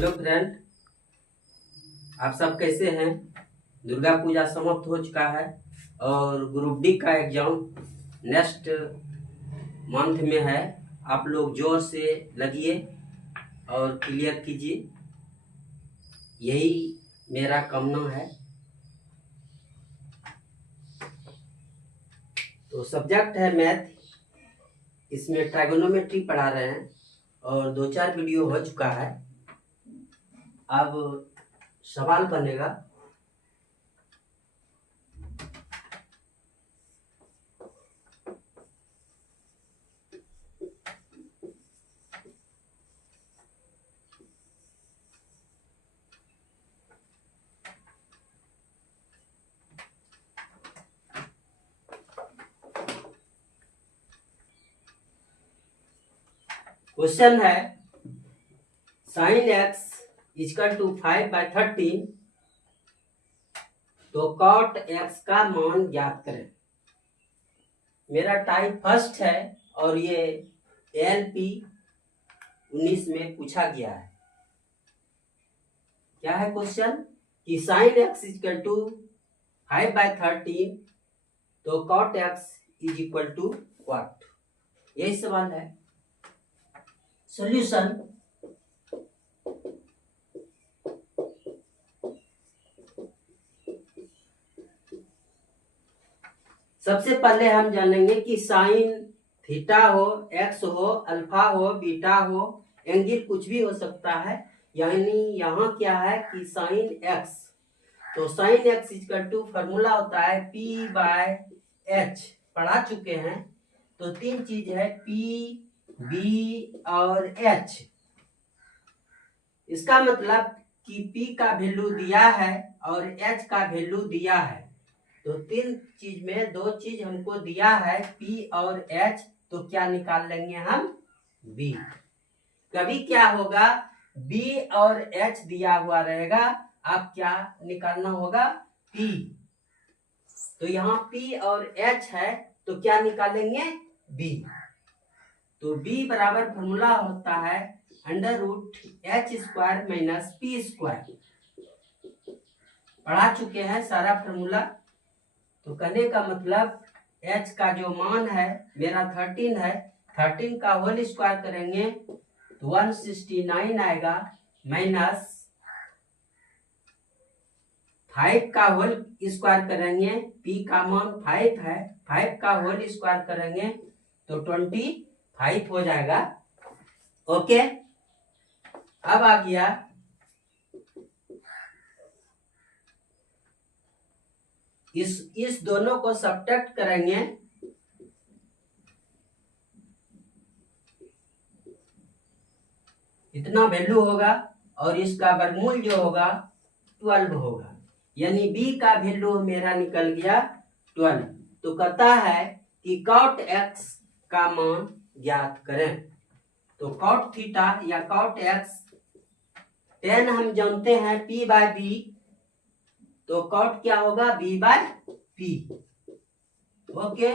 Hello friend, आप सब कैसे हैं। दुर्गा पूजा समाप्त हो चुका है और ग्रुप डी का एग्जाम नेक्स्ट मंथ में है। आप लोग जोर से लगिए और क्लियर कीजिए, यही मेरा कामना है। तो सब्जेक्ट है मैथ, इसमें ट्राइगोनोमेट्री पढ़ा रहे हैं और 2-4 वीडियो हो चुका है। अब सवाल बनेगा। क्वेश्चन है sin x इक्वल टू 5/13, तो cot x का मान ज्ञात करें। मेरा टाइप फर्स्ट है और ये LP 19 में पूछा गया है। क्या है क्वेश्चन कि sin x इक्वल टू 5/13, तो cot x is equal to what, यही सवाल है। सॉल्यूशन सबसे पहले हम जानेंगे कि साइन थीटा हो, एक्स हो, अल्फा हो, बीटा हो, एंगल कुछ भी हो सकता है। यानी यहाँ क्या है कि साइन एक्स, तो sine x equal to formula होता है P/H, पढ़ा चुके हैं। तो 3 चीज है P, B और H। इसका मतलब कि P का वैल्यू दिया है और H का वैल्यू दिया है। तो 3 चीज में 2 चीज हमको दिया है P और H, तो क्या निकाल लेंगे हम B। कभी क्या होगा B और H दिया हुआ रहेगा, अब क्या निकालना होगा P। तो यहाँ P और H है, तो क्या निकालेंगे B। तो B बराबर फॉर्मूला होता है √H² - P²। पढ़ा चुके हैं सारा फॉर्मूला। तो कहने का मतलब H का जो मान है मेरा 13 है, 13 का होल स्क्वायर करेंगे तो 169 आएगा, माइनस 5 का होल स्क्वायर करेंगे, P का मान 5 है, 5 का होल स्क्वायर करेंगे तो 25 हो जाएगा। ओके, अब आ गया इस दोनों को सब्ट्रैक्ट करेंगे, इतना वैल्यू होगा और इसका वर्गमूल जो होगा 12 होगा। यानी B का वैल्यू मेरा निकल गया 12। तो कहता है कि cot x का मान ज्ञात करें। तो cot थीटा या cot x tan हम जानते हैं P/B, तो cot क्या होगा B/P। ओके,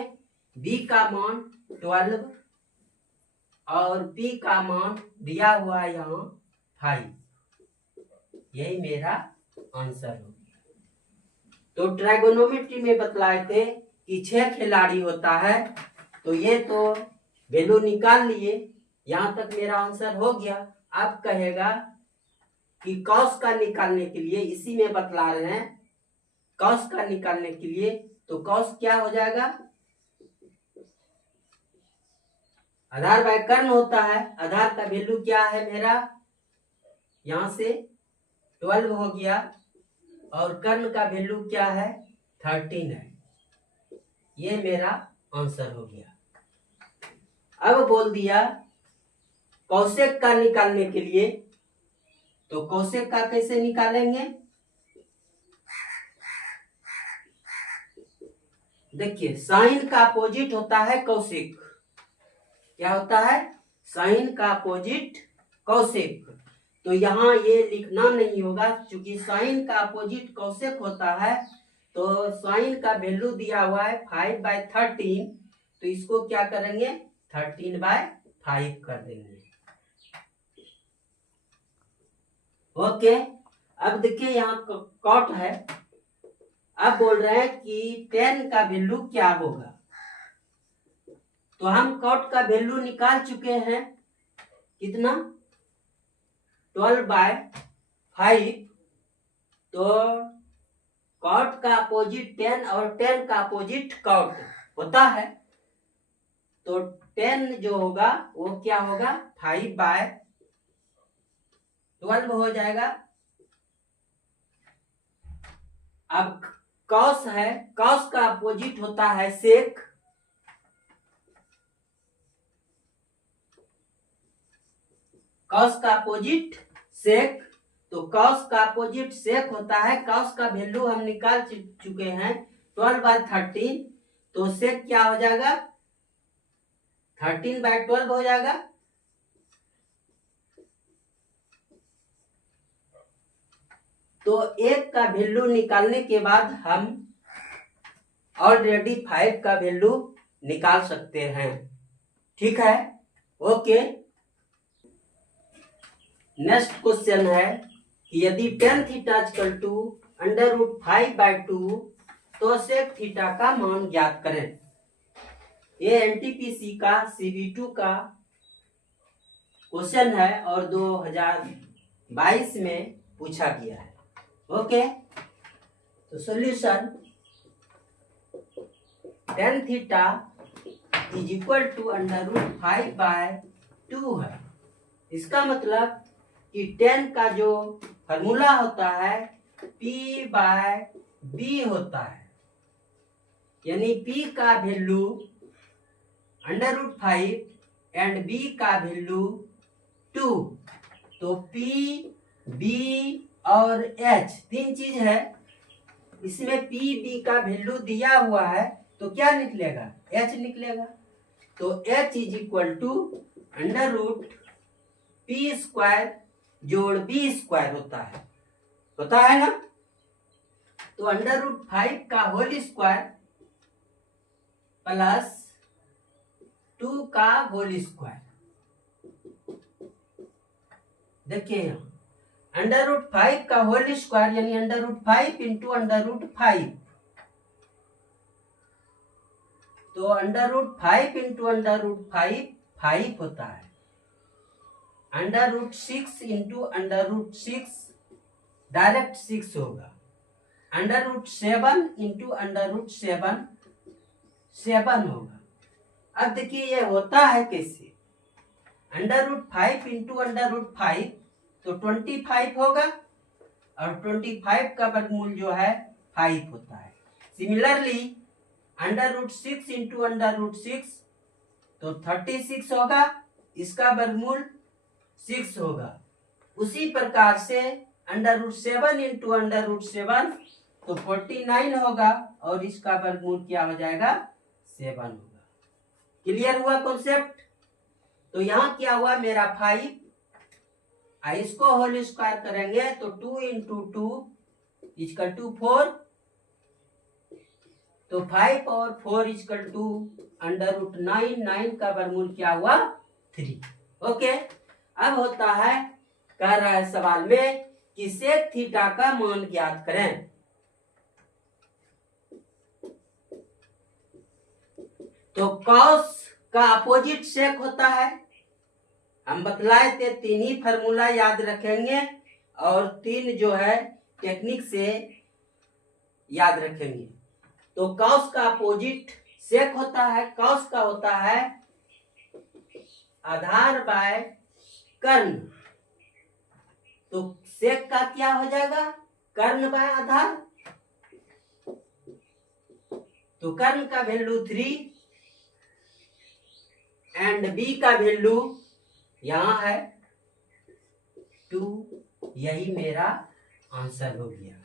B का मान 12 और P का मान दिया हुआ है यहाँ 5, यही मेरा आंसर हो गया। तो ट्राइगोनोमेट्री में बतलाए थे कि 6 खिलाड़ी होता है, तो ये तो वैल्यू निकाल लिए, यहां तक मेरा आंसर हो गया। अब कहेगा कि कॉस का निकालने के लिए, इसी में बतला रहे हैं कॉस का निकालने के लिए, तो कॉस क्या हो जाएगा, आधार बाय कर्ण होता है। आधार का वैल्यू क्या है मेरा, यहां से 12 हो गया और कर्ण का वैल्यू क्या है 13 है, ये मेरा आंसर हो गया। अब बोल दिया कौशिक का निकालने के लिए, तो कौशिक का कैसे निकालेंगे, देखिए साइन का अपोजिट होता है कौशिक। क्या होता है, साइन का अपोजिट कौशिक। तो यहाँ ये लिखना नहीं होगा, क्योंकि साइन का अपोजिट कौशिक होता है। तो साइन का वैल्यू दिया हुआ है 5/13, तो इसको क्या करेंगे 13/5 कर देंगे। ओके, अब देखिए यहाँ कॉट है। अब बोल रहे हैं कि 10 का वैल्यू क्या होगा। तो हम कॉट का वैल्यू निकाल चुके हैं, कितना, 12/5। तो कॉट का अपोजिट 10 और 10 का अपोजिट कॉट होता है। तो 10 जो होगा वो क्या होगा, 5/12 हो जाएगा। अब कॉस है, कॉस का अपोजिट होता है सेक। कॉस का अपोजिट सेक, तो कॉस का अपोजिट सेक होता है। कॉस का वैल्यू हम निकाल चुके हैं 12/13। तो सेक क्या हो जाएगा, 13/12 हो जाएगा। तो एक का वैल्यू निकालने के बाद हम ऑलरेडी 5 का वैल्यू निकाल सकते हैं। ठीक है, ओके। नेक्स्ट क्वेश्चन है कि यदि tan थीटा इक्वल टू √5/2 तो सेक थीटा का मान ज्ञात करें। ये एनटीपीसी का CB2 का क्वेश्चन है और 2022 में पूछा गया है। ओके, तो solution, tan theta is equal to √5/2 है। इसका मतलब कि tan का जो फॉर्मूला होता है P/B होता है, यानी P का वैल्यू √5 एंड B का वैल्यू 2। तो P, B और H तीन चीज है, इसमें P, B का वैल्यू दिया हुआ है तो क्या निकलेगा, H निकलेगा। तो H is equal to √P² जोड़ B² होता है ना। तो √5 का होल स्क्वायर प्लस 2 का होल स्क्वायर। देखिए यहाँ √5 का होल स्क्वायर यानी √5 इंटू √5। तो √5 इंटू √5 5 होता है। √6 इंटू √6 डायरेक्ट 6 होगा। √7 इंटू √7 7 होगा। अब देखिए ये होता है कैसे, √5 इंटू √5 तो 25 होगा और 25 का वर्गमूल जो है 5 होता है। सिमिलरली √6 इंटू √6 तो 36 होगा, इसका वर्गमूल 6 होगा। उसी प्रकार से √7 इंटू √7 तो 49 होगा और इसका वर्गमूल क्या हो जाएगा, 7 होगा। क्लियर हुआ कॉन्सेप्ट। तो यहाँ क्या हुआ मेरा 5, इसको होल स्क्वायर करेंगे तो 2 इंटू 2 इक्वल टू 4। तो 5 और 4 इक्वल टू √9। 9 का वर्गमूल क्या हुआ, 3। ओके, अब होता है, कह रहा है सवाल में कि सेक थीटा का मान ज्ञात करें। तो कॉस का अपोजिट सेक होता है, हम बतलाए थे। 3 ही फार्मूला याद रखेंगे और 3 जो है टेक्निक से याद रखेंगे। तो कॉस का अपोजिट सेक होता है। कॉस का होता है आधार बाय कर्ण, तो सेक का क्या हो जाएगा, कर्ण बाय आधार। तो कर्ण का वैल्यू 3 एंड बी का वैल्यू यहां है 2। यही मेरा आंसर हो गया।